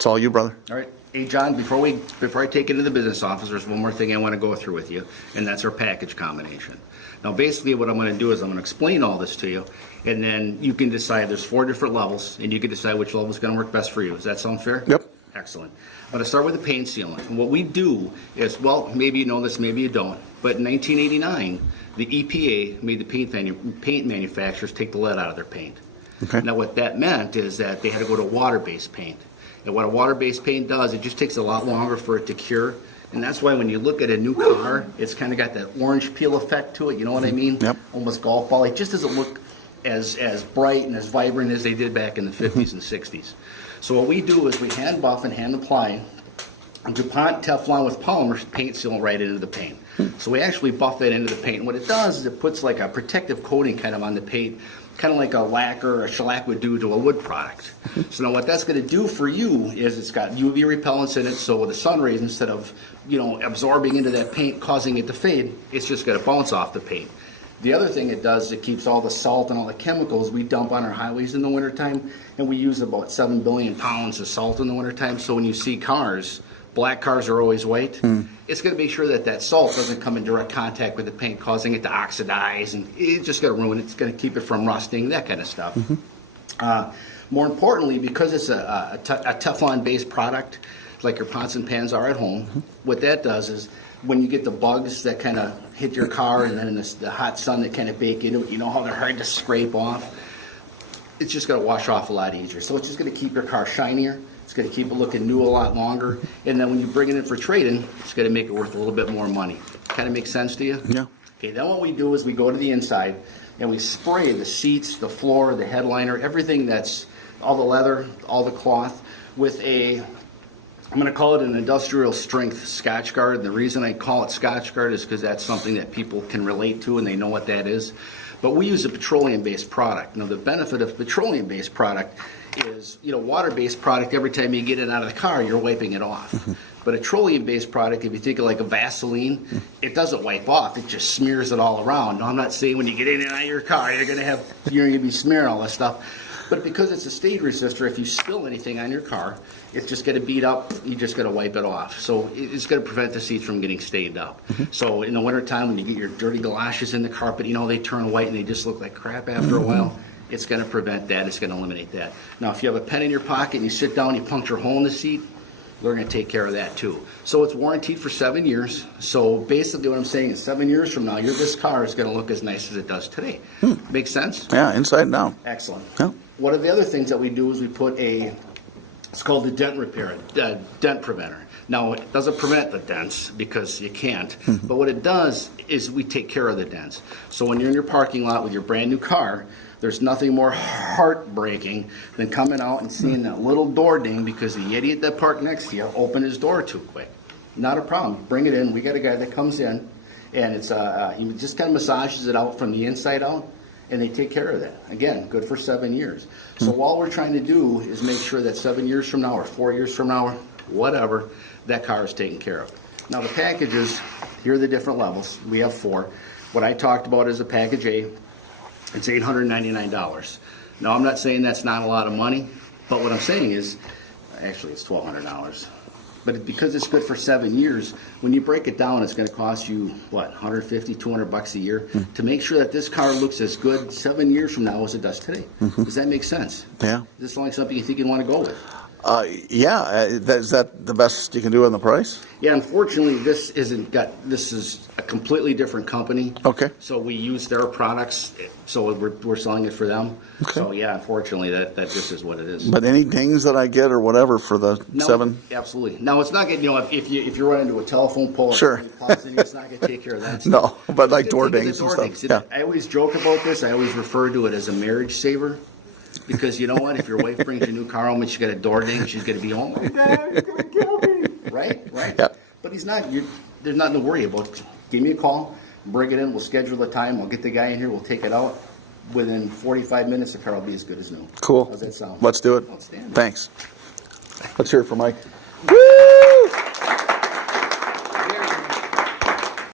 It's all you, brother. All right. Hey, John, before I take it into the business office, there's one more thing I want to go through with you, and that's our package combination. Now, basically, what I'm going to do is I'm going to explain all this to you, and then you can decide. There's 4 different levels, and you can decide which level is going to work best for you. Does that sound fair? Yep. Excellent. I'm going to start with the paint sealant. And what we do is, well, maybe you know this, maybe you don't, but in 1989, the EPA made the paint manufacturers take the lead out of their paint. Okay. Now, what that meant is that they had to go to water-based paint. And what a water-based paint does, it just takes a lot longer for it to cure. And that's why when you look at a new car, it's kind of got that orange peel effect to it. You know what I mean? Yep. Almost golf ball. It just doesn't look as bright and as vibrant as they did back in the 50s and 60s. So what we do is we hand buff and hand apply DuPont Teflon with polymer paint sealant right into the paint. So we actually buff that into the paint. And what it does is it puts like a protective coating kind of on the paint, kind of like a lacquer or a shellac would do to a wood product. So now what that's going to do for you is it's got UV repellents in it, so with the sun rays, instead of absorbing into that paint, causing it to fade, it's just going to bounce off the paint. The other thing it does, it keeps all the salt and all the chemicals we dump on our highways in the wintertime, and we use about 7 billion pounds of salt in the wintertime, so when you see cars, black cars are always white. It's going to make sure that that salt doesn't come in direct contact with the paint, causing it to oxidize, and it's just going to ruin it. It's going to keep it from rusting, that kind of stuff. More importantly, because it's a Teflon-based product, like your pots and pans are at home, what that does is when you get the bugs that kind of hit your car and then in the hot sun that kind of bake into it, you know how they're hard to scrape off? It's just going to wash off a lot easier. So it's just going to keep your car shinier. It's going to keep it looking new a lot longer. And then when you bring it in for trade-in, it's going to make it worth a little bit more money. Kind of makes sense to you? Yeah. Okay, then what we do is we go to the inside and we spray the seats, the floor, the headliner, everything that's all the leather, all the cloth with I'm going to call it an industrial strength Scotch Guard. The reason I call it Scotch Guard is because that's something that people can relate to and they know what that is. But we use a petroleum-based product. Now, the benefit of petroleum-based product is, water-based product, every time you get it out of the car, you're wiping it off. But a petroleum-based product, if you think of like a Vaseline, it doesn't wipe off. It just smears it all around. Now, I'm not saying when you get in and out of your car, you're going to be smearing all this stuff. But because it's a stain resistor, if you spill anything on your car, it's just going to beat up. You just got to wipe it off. So it's going to prevent the seats from getting stained up. So in the wintertime, when you get your dirty galoshes in the carpet, they turn white and they just look like crap after a while. It's going to prevent that. It's going to eliminate that. Now, if you have a pen in your pocket and you sit down, you puncture a hole in the seat, we're going to take care of that too. So it's warranted for 7 years. So basically what I'm saying is 7 years from now, this car is going to look as nice as it does today. Makes sense? Yeah, inside and out. Excellent. Yeah. One of the other things that we do is we put it's called the dent repair, dent preventer. Now, it doesn't prevent the dents because you can't, but what it does is we take care of the dents. So when you're in your parking lot with your brand new car, there's nothing more heartbreaking than coming out and seeing that little door ding because the idiot that parked next to you opened his door too quick. Not a problem. Bring it in. We got a guy that comes in, and it's he just kind of massages it out from the inside out, and they take care of that. Again, good for 7 years. So all we're trying to do is make sure that 7 years from now or 4 years from now or whatever, that car is taken care of. Now the packages, here are the different levels. We have 4. What I talked about is a package A. It's $899. Now I'm not saying that's not a lot of money, but what I'm saying is, actually it's $1,200. But because it's good for 7 years, when you break it down, it's going to cost you, what, $150, $200 a year to make sure that this car looks as good 7 years from now as it does today. Does that make sense? Yeah. Is this like something you think you'd want to go with? Is that the best you can do on the price? Yeah, unfortunately, this is a completely different company. Okay. So we use their products, so we're selling it for them. Okay. So yeah, unfortunately, that just is what it is. But any dings that I get or whatever for the No, 7? Absolutely. Now it's not going. If you run into a telephone pole, Sure. It's not going to take care of that. No, but like The door thing is dings and the stuff. door dings. I always joke about this. I always refer to it as a marriage saver. Because you know what? If your wife brings a new car home and she's got a door ding, she's going to be, oh my God, he's going to kill me. Right? Yeah. But he's not. There's nothing to worry about. Give me a call. Bring it in. We'll schedule the time. We'll get the guy in here. We'll take it out. Within 45 minutes, the car will be as good as new. Cool. How's that sound? Let's do it. Outstanding. Thanks. Let's hear it for Mike. Woo!